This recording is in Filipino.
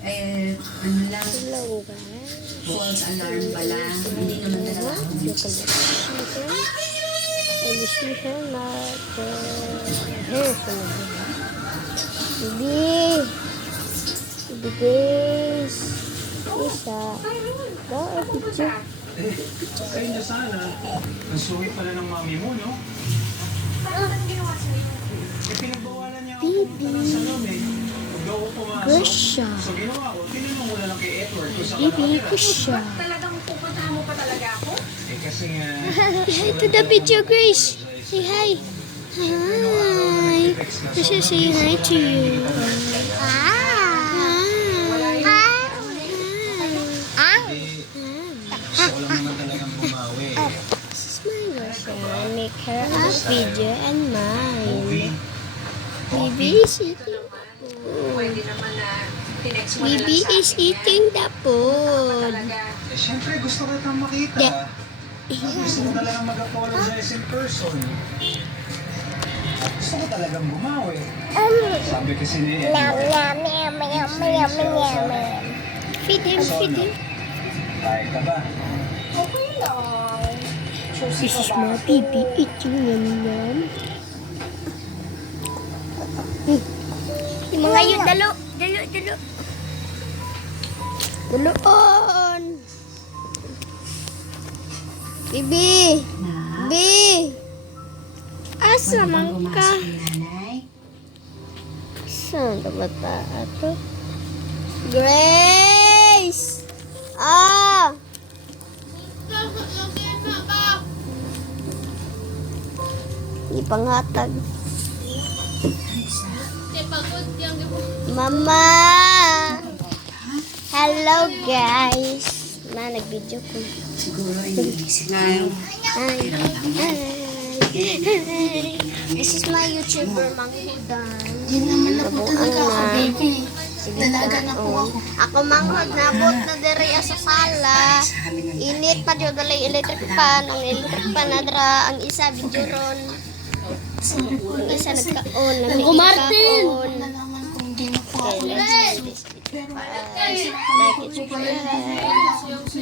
Ano lang, false alarm ba lang? Hindi naman talaga. Baby guys, isa. Picture. Okay na sana. Ang suwi pala ng mami mo, no? Pinagbawalan niya ako pumunta ng salon eh. Huwag daw ako pumasok. Gusya. So ginawa ko, tinanong mo na lang kay Edward kung saan ka Baby, nakatira. gusya. Talagang pupuntahan mo pa talaga ako? Eh kasi nga... Say hi to the video, Grace. Say hi. Hi. Just say hi to you. Gusto ko lang naman talagang bumawi. This is my girlfriend. Make her a video and mine. Baby is eating the food. Pwede naman na tinext mo na lang Baby sa is akin. eating the food. Talaga. Eh syempre gusto ko kitang makita. Gusto ko talagang mag-apologize in person. Gusto ko talagang bumawi. Sabi kasi ni Edward, Feed him, feed him. tayo ka ba? Okay lang. This is my baby eating yum. Yung mga yun, dalo. Daloon. Bibi. Bibi. Asa man ka? Nanay? Saan ka bata ato? Grace! Ah! Ipanghatag. Mama! Hello guys! Nag-video ko. Siguro iniisip nga yung Hi. This is my YouTuber, Manghudan. Hindi naman na po talaga ako, baby. Dalaga na po ako. Ako manghod na abot na diri sa sala. sa amin ng Init pa jud dalay electric pan, ang electric pan na dra, ang isa video ron. Ang isa nagkaon, nagkaon. Nalaman kung hindi na po ako. Okay, let's do this. Pero Like it, subscribe.